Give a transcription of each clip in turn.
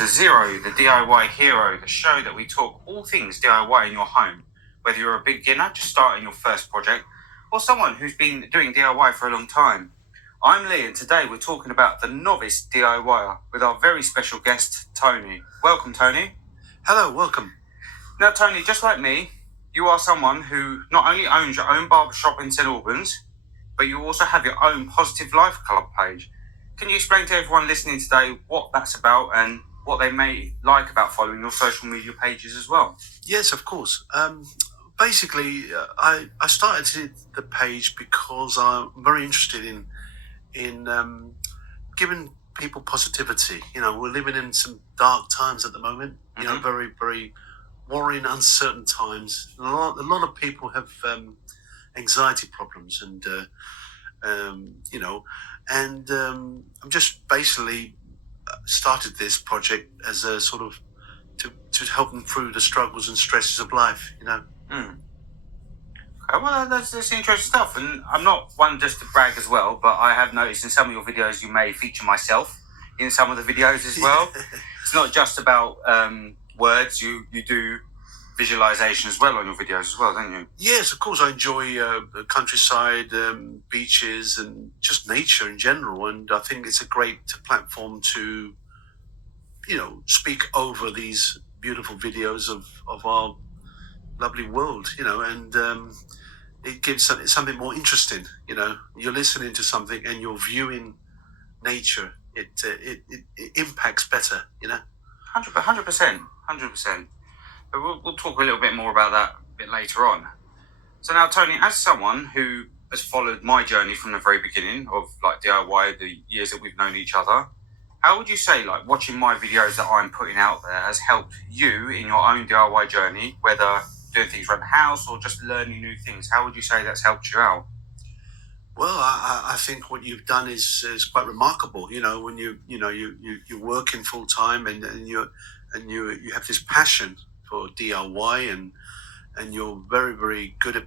to Zero, the DIY Hero, the show that we talk all things DIY in your home. Whether you're a beginner just starting your first project or someone who's been doing DIY for a long time. I'm Lee, and today we're talking about the novice DIYer with our very special guest, Tony. Welcome, Tony. Hello, welcome. Now, Tony, just like me, you are someone who not only owns your own barbershop in St Albans, but you also have your own Positive Life Club page. Can you explain to everyone listening today what that's about and what they may like about following your social media pages as well? Yes, of course. Basically, I started the page because I'm very interested in giving people positivity. You know, we're living in some dark times at the moment. You know, very, very worrying, uncertain times. A lot of people have anxiety problems, and I'm just basically started this project as a sort of to help them through the struggles and stresses of life. You know. Okay, well, that's interesting stuff, and I'm not one just to brag as well, but I have noticed in some of your videos you may feature myself in some of the videos as well. It's not just about words. You do visualization as well on your videos as well, don't you? Yes, of course. I enjoy the countryside, beaches, and just nature in general. And I think it's a great platform to, you know, speak over these beautiful videos of our lovely world, you know, and it gives something more interesting. You know, you're listening to something and you're viewing nature. It impacts better, you know. 100%. But we'll talk a little bit more about that a bit later on. So now, Tony, as someone who has followed my journey from the very beginning of like DIY, the years that we've known each other, how would you say like watching my videos that I'm putting out there has helped you in your own DIY journey, whether doing things around the house or just learning new things? How would you say that's helped you out? Well, I think what you've done is quite remarkable. You know, when you're working full time and you have this passion for DIY and you're very, very good at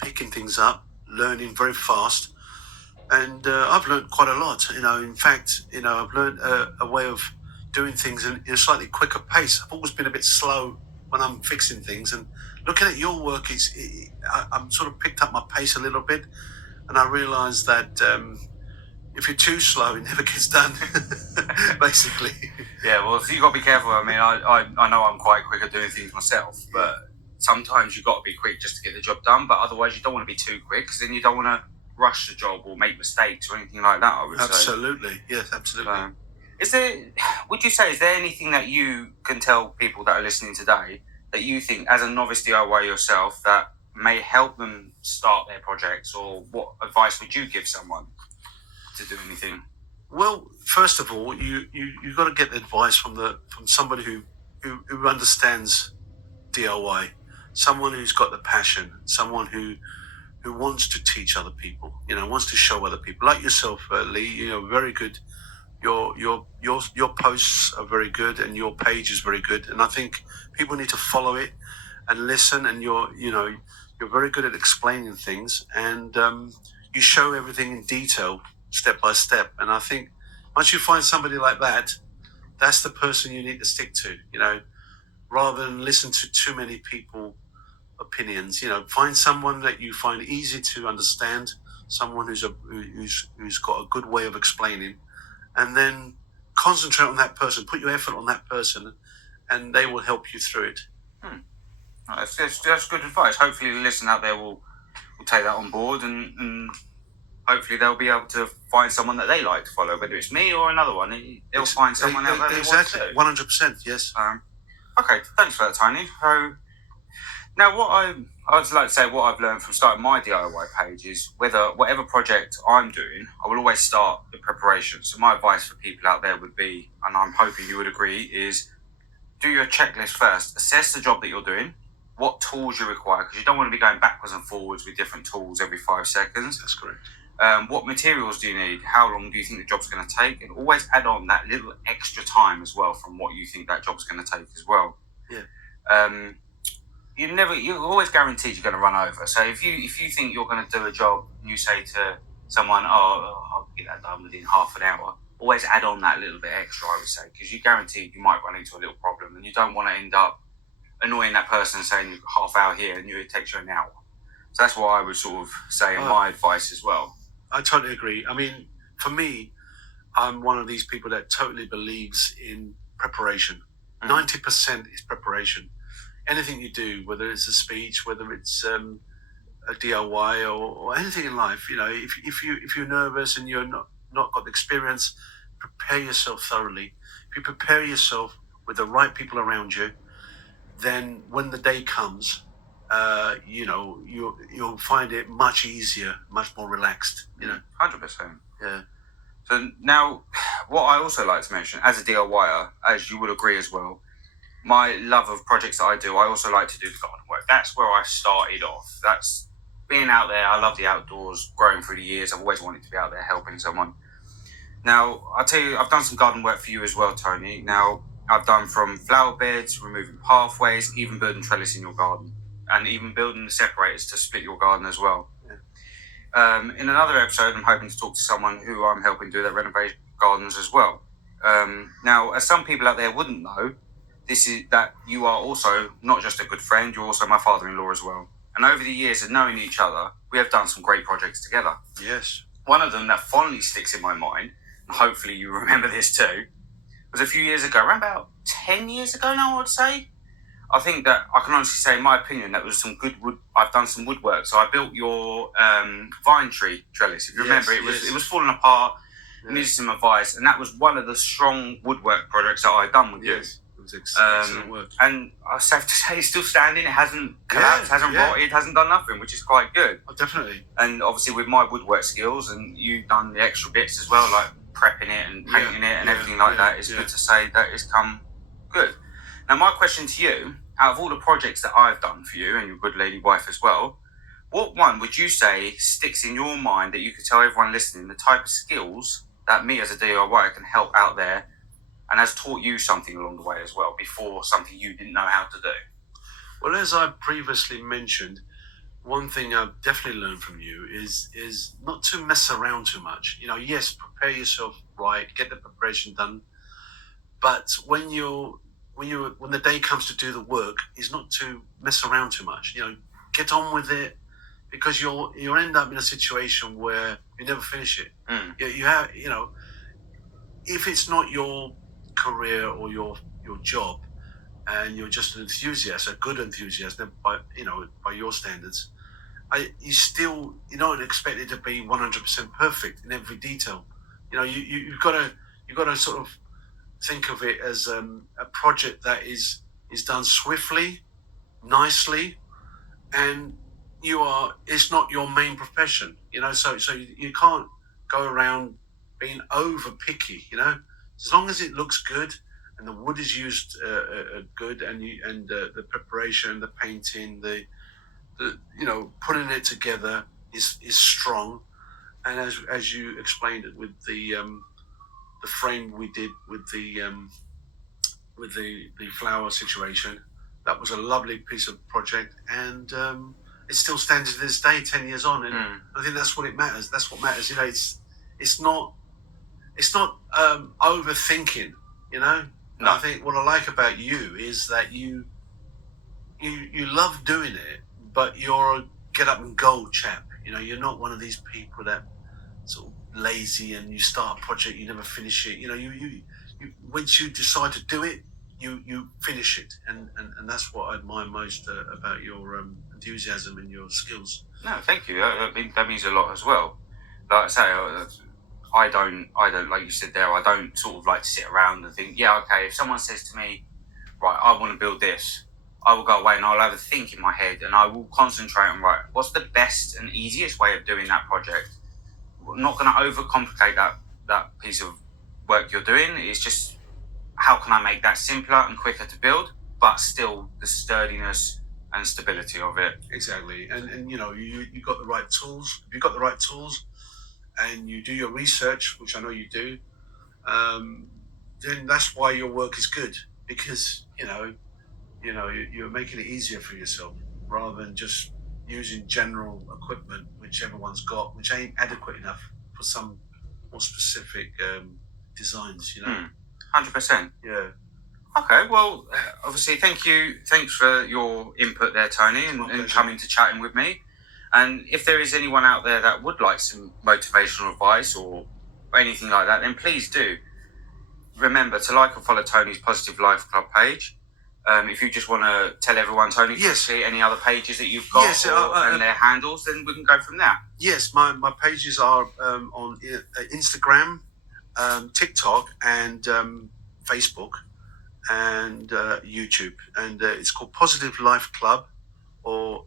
picking things up, learning very fast. And I've learned quite a lot. You know, in fact, you know, I've learned a way of doing things in a slightly quicker pace. I've always been a bit slow when I'm fixing things, and looking at your work, I'm sort of picked up my pace a little bit, and I realised that if you're too slow, it never gets done, basically. Yeah, well, so you got to be careful. I mean, I know I'm quite quick at doing things myself, but sometimes you've got to be quick just to get the job done. But otherwise, you don't want to be too quick, because then you don't want to rush the job or make mistakes or anything like that, I would say. Absolutely, yes, absolutely. Would you say, is there anything that you can tell people that are listening today that you think, as a novice DIY yourself, that may help them start their projects, or what advice would you give someone to do anything? Well, first of all, you got to get advice from somebody who understands DIY, someone who's got the passion, someone who wants to teach other people, you know, wants to show other people, like yourself, Lee. You know, very good. Your posts are very good, and your page is very good, and I think people need to follow it and listen. And you're very good at explaining things, and you show everything in detail, step by step. And I think once you find somebody like that, that's the person you need to stick to. You know, rather than listen to too many people opinions. You know, find someone that you find easy to understand, someone who's got a good way of explaining, and then concentrate on that person, put your effort on that person, and they will help you through it. That's good advice. Hopefully the listener out there will take that on board, and hopefully they'll be able to find someone that they like to follow, whether it's me or another one. They'll find someone out there. Exactly, 100%, yes. Okay, thanks for that, Tony. So, now I'd like to say what I've learned from starting my DIY page is whatever project I'm doing, I will always start the preparation. So my advice for people out there would be, and I'm hoping you would agree, is do your checklist first. Assess the job that you're doing, what tools you require, because you don't want to be going backwards and forwards with different tools every 5 seconds. That's correct. What materials do you need? How long do you think the job's going to take? And always add on that little extra time as well from what you think that job's going to take as well. Yeah. You're always guaranteed you're going to run over. So if you think you're going to do a job and you say to someone, I'll get that done within half an hour, always add on that little bit extra, I would say, because you guarantee you might run into a little problem, and you don't want to end up annoying that person saying half hour here and it takes you an hour. So that's what I would sort of say in my advice as well. I totally agree. I mean, for me, I'm one of these people that totally believes in preparation. 90% is preparation. Anything you do, whether it's a speech, whether it's a DIY or anything in life, if you're nervous and you're not got the experience, prepare yourself thoroughly. If you prepare yourself with the right people around you, then when the day comes, you'll find it much easier, much more relaxed. 100%. Yeah. So now, what I also like to mention, as a DIYer, as you would agree as well, my love of projects that I do, I also like to do the garden work. That's where I started off. That's being out there. I love the outdoors, growing through the years. I've always wanted to be out there helping someone. Now, I'll tell you, I've done some garden work for you as well, Tony. Now, I've done from flower beds, removing pathways, even building trellis in your garden, and even building the separators to split your garden as well. In another episode, I'm hoping to talk to someone who I'm helping do their renovation gardens as well. Now, as some people out there wouldn't know, this is that you are also not just a good friend, you're also my father-in-law as well. And over the years of knowing each other, we have done some great projects together. Yes. One of them that fondly sticks in my mind, and hopefully you remember this too, was a few years ago, around about 10 years ago now, I would say. I think that I can honestly say, in my opinion, that was some good wood. I've done some woodwork. So I built your vine tree trellis. If you remember, it was falling apart. It needed some advice, and that was one of the strong woodwork projects that I'd done with you. It was excellent work. And I have to say, it's still standing. It hasn't collapsed, hasn't rotted, hasn't done nothing, which is quite good. Oh, definitely. And obviously, with my woodwork skills, and you've done the extra bits as well, like prepping it and painting it and everything like that, it's good to say that it's come good. Now, my question to you, out of all the projects that I've done for you and your good lady wife as well, what one would you say sticks in your mind that you could tell everyone listening the type of skills that me as a DIY can help out there and has taught you something along the way as well before something you didn't know how to do? Well, as I previously mentioned, one thing I've definitely learned from you is not to mess around too much. Yes, prepare yourself right, get the preparation done, but when the day comes to do the work, is not to mess around too much. Get on with it, because you'll end up in a situation where you never finish it. You have, if it's not your career or your job, and you're just an enthusiast, a good enthusiast, by your standards, you don't expect it to be 100% perfect in every detail. You've got to sort of think of it as a project that is done swiftly, nicely, and it's not your main profession, so you can't go around being over picky, as long as it looks good and the wood is used good, and the preparation, the painting, the putting it together is strong. And as you explained it with the frame we did with the flower situation, that was a lovely piece of project, and it still stands to this day, 10 years on, and I think that's what it matters. That's what matters. It's not overthinking. No. I think what I like about you is that you love doing it, but you're a get up and go chap. You're not one of these people that sort of lazy and you start a project, you never finish it. You once you decide to do it, you finish it, and that's what I admire most about your enthusiasm and your skills. No, thank you. That means a lot as well. Like I say, I don't like you said there, I don't sort of like to sit around and think, yeah, okay, if someone says to me, right, I want to build this, I will go away and I'll have a think in my head and I will concentrate on, right, what's the best and easiest way of doing that project? I'm not going to overcomplicate that piece of work you're doing. It's just, how can I make that simpler and quicker to build, but still the sturdiness and stability of it? Exactly. And you got the right tools. If you've got the right tools and you do your research, which I know you do, then that's why your work is good, because you're making it easier for yourself rather than just using general equipment which everyone's got, which ain't adequate enough for some more specific designs. You know. 100%. Yeah. Okay, well, obviously, thanks for your input there, Tony, and coming to chatting with me. And if there is anyone out there that would like some motivational advice or anything like that, then please do remember to like and follow Tony's Positive Life Club page. If you just want to tell everyone, Tony, see any other pages that you've got and their handles, then we can go from there. Yes, my pages are on Instagram, TikTok, and Facebook, and YouTube, and it's called Positive Life Club, or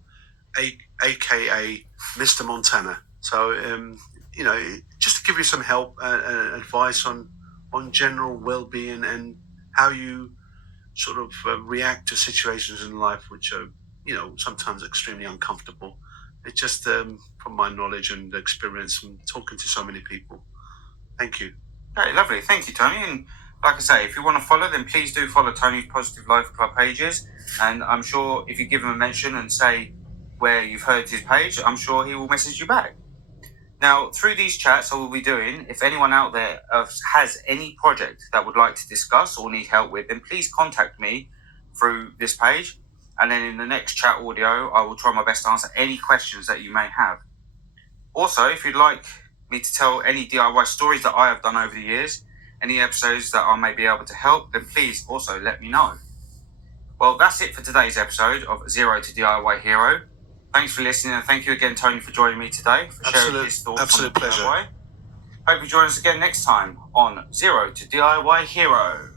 AKA Mr. Montana. So you know, just to give you some help and advice on general well-being and how you sort of react to situations in life which are, you know, sometimes extremely uncomfortable. It's just from my knowledge and experience from talking to so many people. Thank you. Okay, lovely. Thank you, Tony. And like I say, if you want to follow, then please do follow Tony's Positive Life Club pages. And I'm sure if you give him a mention and say where you've heard his page, I'm sure he will message you back. Now, through these chats I will be doing, if anyone out there has any project that would like to discuss or need help with, then please contact me through this page. And then in the next chat audio, I will try my best to answer any questions that you may have. Also, if you'd like me to tell any DIY stories that I have done over the years, any episodes that I may be able to help, then please also let me know. Well, that's it for today's episode of Zero to DIY Hero. Thanks for listening, and thank you again, Tony, for joining me today, for sharing his thoughts on the DIY. Hope you join us again next time on Zero to DIY Hero.